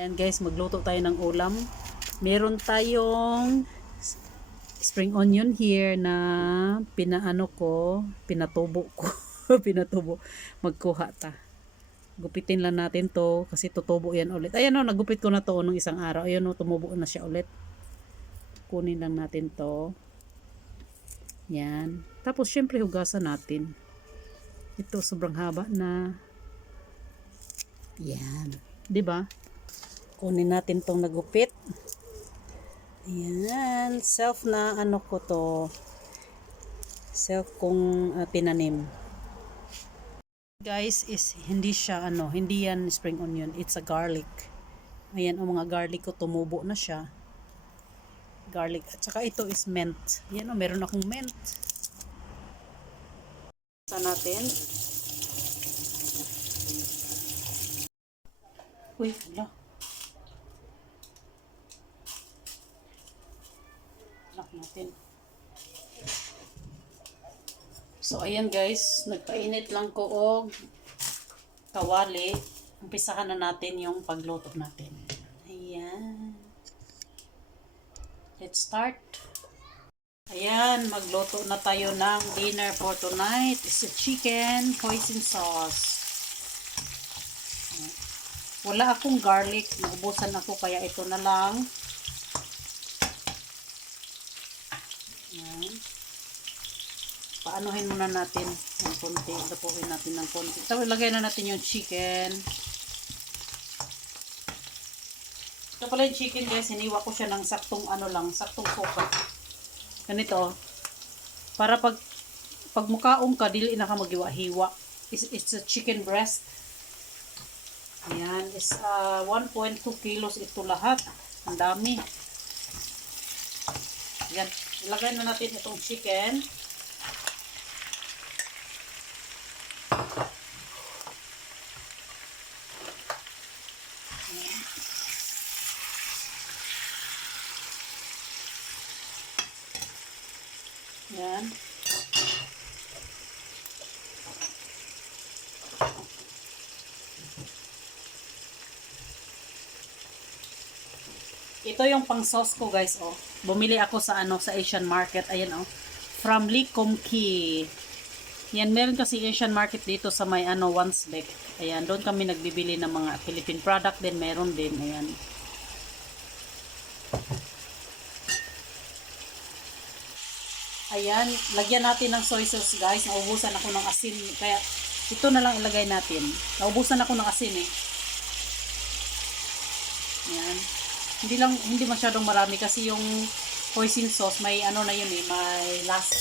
Ayan guys, magluto tayo ng ulam. Meron tayong spring onion here na pinatubo ko. Pinatubo. Magkuha ta. Gupitin lang natin to kasi tutubo yan ulit. Ayan o, nagupit ko na to nung isang araw. Ayan o, tumubo na siya ulit. Kunin lang natin to. Yan. Tapos syempre hugasan natin. Ito sobrang haba na. Yan. 'Di ba? Kunin natin tong nagupit. Ayan. Self na ano ko to. Self kong tinanim. Guys, is hindi siya hindi yan spring onion. It's a garlic. Ayan, ang mga garlic ko tumubo na siya. Garlic. At saka ito is mint. Yan meron akong mint. Sa natin. Uy, hala. Lock natin. So, ayan guys. Nagpainit lang ko og kawali. Umpisahan na natin yung pagluto natin. Ayan. Let's start. Ayan, magluto na tayo ng dinner for tonight. It's a chicken hoisin sauce. Wala akong garlic. Naubusan ako kaya ito na lang. Ayan. Paanuhin muna natin ng konti. Dapuhin natin ng konti. Tapos ilagay na natin yung chicken. Ito pala yung chicken guys. Hiniwa ko siya ng saktong saktong sopa. Ganito. Para pag mukaong ka, dili na ka maghiwa-hiwa. It's a chicken breast. Ayan. Is 1.2 kilos ito lahat. Ang dami. Ayan. Ilagay na natin itong chicken. Ayan. Ito yung pang sauce ko guys, oh. Bumili ako sa sa Asian market. Ayan, oh. From Lee Kum Kee. Yan, meron kasi Asian market dito sa may Wansbeck. Ayan, doon kami nagbibili ng mga Philippine product din, meron din. Ayan. Ayan, lagyan natin ng soy sauce guys. Naubusan ako ng asin. Kaya, ito na lang ilagay natin. Naubusan ako ng asin eh. Ayan. Hindi masyadong marami kasi yung hoisin sauce may na yun eh, may lasa.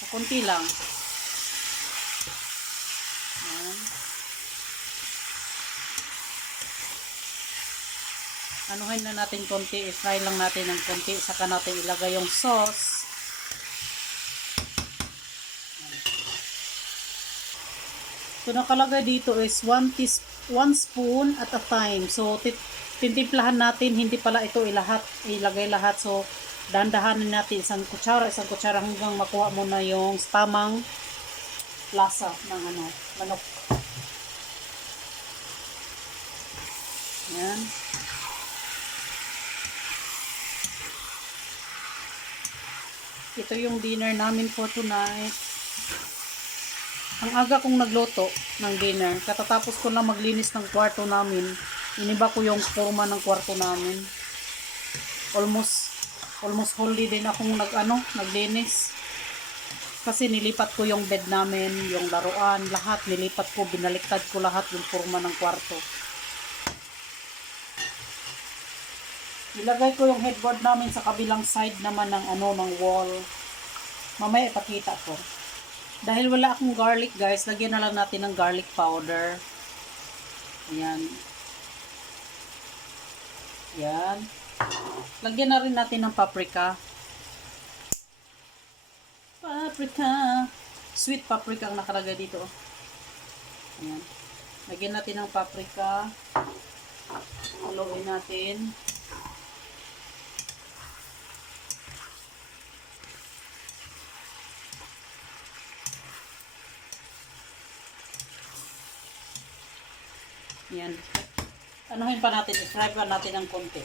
So, konti lang. Ayan. Anuhin na natin konti, i-fry lang natin ng konti, saka natin ilagay yung sauce. So nakalagay dito is 1 spoon at a time. So tintimplahan natin, hindi pala ito ilagay lahat. So dahan-dahanin natin isang kutsara hanggang makuha mo na yung tamang lasa ng manok. Yan. Ito yung dinner namin for tonight. Ang aga kong nagluto ng dinner. Katatapos ko na maglinis ng kwarto namin. Iniba ko yung forma ng kwarto namin. Almost wholly din akong naglinis. Kasi nilipat ko yung bed namin, yung laruan, lahat nilipat ko, binaliktad ko lahat yung forma ng kwarto. Ilagay ko yung headboard namin sa kabilang side naman ng ng wall. Mamaya ipakita ko. Dahil wala akong garlic guys, lagyan na lang natin ng garlic powder. Ayan. Ayan. Lagyan na rin natin ng paprika. Sweet paprika ang nakalagay dito. Ayan. Lagyan natin ng paprika. Haluin natin. Yan. anuhin pa natin, i-fry pa natin ng konti.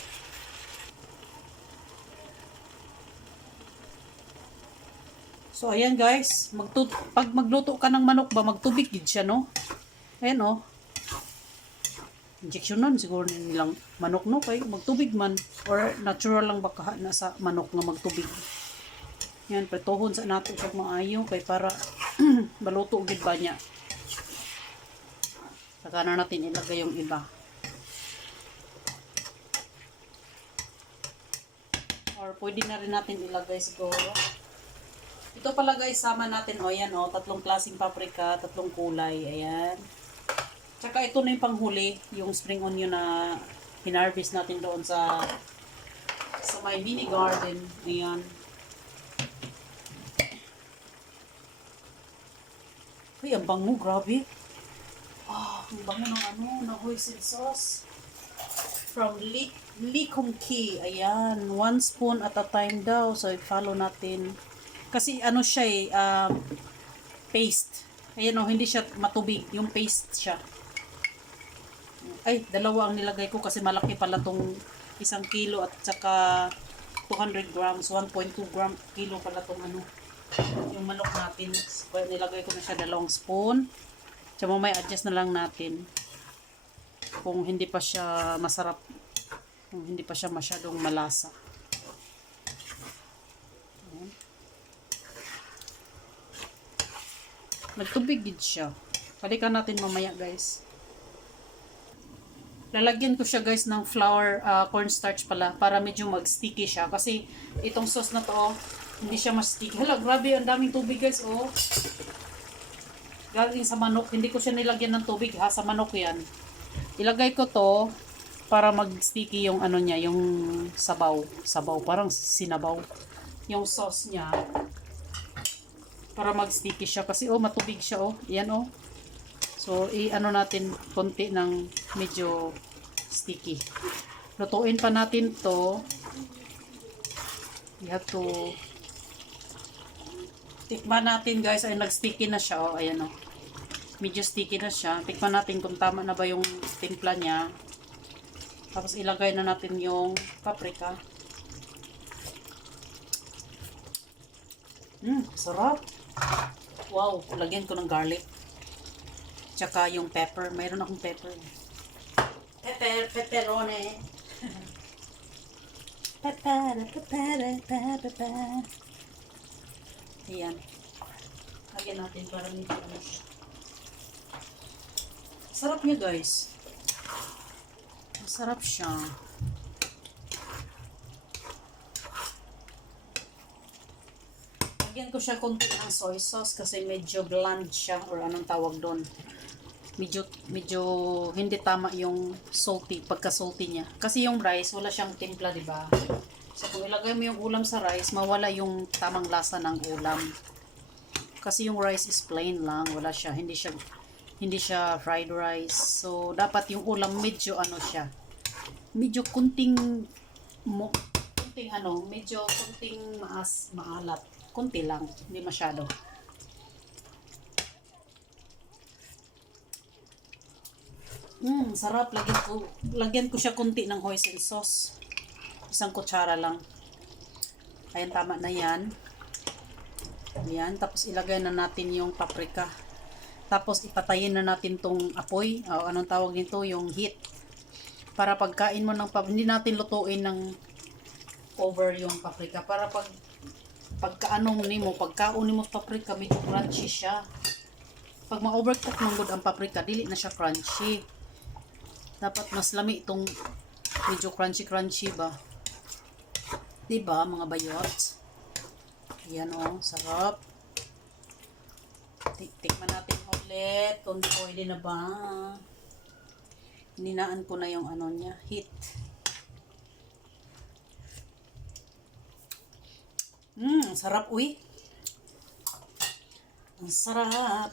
So, ayan guys, pag magluto ka ng manok ba, magtubig gid siya, no? Ayan, oh. Injection siguro nilang manok, no? Kay magtubig man. Or natural lang baka na sa manok nga magtubig. Yan, pretohon sa nato siya maayo kay para baluto gid ba niya. Saka na natin ilagay yung iba. Or pwede na rin natin ilagay siguro. Ito pala guys, sama natin, o yan o, 3 klaseng paprika, 3 kulay, ayan. Tsaka ito na yung panghuli, yung spring onion na hinarvest natin doon sa my mini garden, ayan. Ay, ang bango, grabe. Ah, ang bango ng ano, ng hoisin sauce. From Lee Kum Kee, ayan, 1 spoon at a time daw, so i-follow natin. Kasi ano siya paste. Ayan o, hindi siya matubig. Yung paste siya. Ay, 2 ang nilagay ko kasi malaki pala tong 1 kilo at saka 200 grams. 1.2 kilo pala tong ano. Yung manok natin. Kaya nilagay ko na siya 2 spoon. Tsaka may adjust na lang natin. Kung hindi pa siya masarap. Kung hindi pa siya masyadong malasa. Nagtubig gid siya. Balikan natin mamaya guys. Lalagyan ko siya guys ng flour, cornstarch pala para medyo mag-sticky siya. Kasi itong sauce na to, oh, hindi siya mas sticky. Hala, grabe, ang daming tubig guys, oh. Galing sa manok. Hindi ko siya nilagyan ng tubig ha, sa manok yan. Ilagay ko to para mag-sticky yung ano niya, yung sabaw. Sabaw, parang sinabaw. Yung sauce niya. Para mag-sticky siya kasi oh matubig siya oh. Yan oh. So i-ano natin konti ng medyo sticky. Lutuin pa natin to. You have to tikman natin guys ay nag-sticky na siya oh. Ayan oh. Medyo sticky na siya. Tikman natin kung tama na ba yung timpla niya. Tapos ilagay na natin yung paprika. Sarap. Wow, lagyan ko ng garlic. Tsaka yung pepper. Mayroon akong pepper. Pepperone. Pepper. Ayan. Lagyan natin para medyo ano siya. Sarap niya guys. Sarap siya. Lagyan ko siya konti ng soy sauce kasi medyo bland siya or anong tawag doon. Medyo hindi tama yung salty, pagka-salty niya. Kasi yung rice, wala siyang timpla, di ba? So kung ilagay mo yung ulam sa rice, mawala yung tamang lasa ng ulam. Kasi yung rice is plain lang, wala siya, hindi siya fried rice. So dapat yung ulam medyo ano siya. Medyo kunting maalat. Kunti lang, hindi masyado. Sarap. Lagyan ko siya kunti ng hoisin sauce. 1 kutsara lang. Ayan, tama na yan. Ayan, tapos ilagay na natin yung paprika. Tapos ipatayin na natin tong apoy. O, anong tawag nito? Yung heat. Para pagkain mo ng paprika, hindi natin lutuin ng over yung paprika. Para pagkaon ni mo paprika, medyo crunchy siya. Pag ma-overcook ng good ang paprika, dili na siya crunchy. Dapat mas lami itong medyo crunchy ba? Diba mga bayot? Ayan o, sarap. Tikman natin ulit kung pwede na ba. Hininaan ko na yung ano niya, heat. Sarap uy. Ang sarap.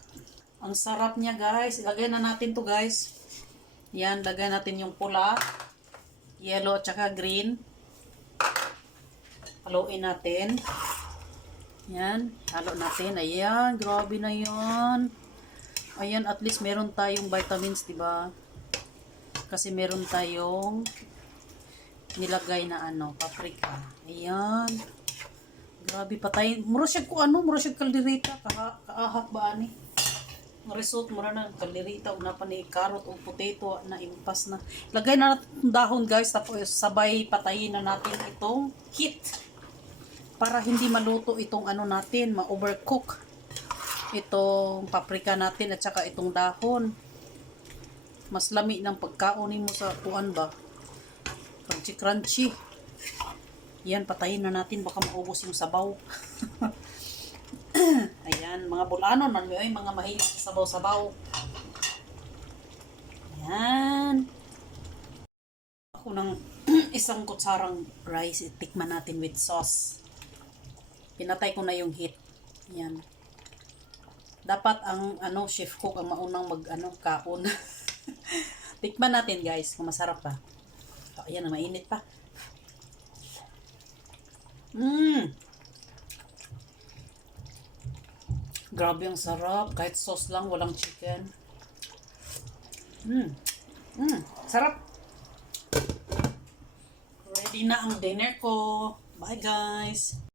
Ang sarap niya guys. Ilagay na natin to guys. Yan, lagay natin yung pula, yellow at saka green. Haluin natin. Yan, halo natin. Ayan, grabe na yan. Ayan, at least meron tayong vitamins, diba? Kasi meron tayong nilagay na paprika. Ayan. Grabe patay. Mura siya mura siya kaldereta. Kaahak ba ani? Ang result mura na kaldereta ug na pa ni carrot ug potato na impas na. Lagay na natin dahon guys tapos sabay patayin na natin itong heat. Para hindi maluto itong natin, ma-overcook itong paprika natin at saka itong dahon. Mas lami ng pagkaon mo sa kuan ba? Crunchy crunchy. Yan, patayin na natin baka maubos yung sabaw. Ayan, mga bulanon man may mga mahilig sa sabaw-sabaw. Ayan. Ako ng isang kutsarang rice, itikman natin with sauce. Pinatay ko na yung heat. Yan. Dapat ang chef cook ang maunang kaon. Tikman natin guys kung masarap pa. Ayan, mainit pa. Grabe ang sarap. Kahit sauce lang, walang chicken. Sarap. Ready na ang dinner ko. Bye guys.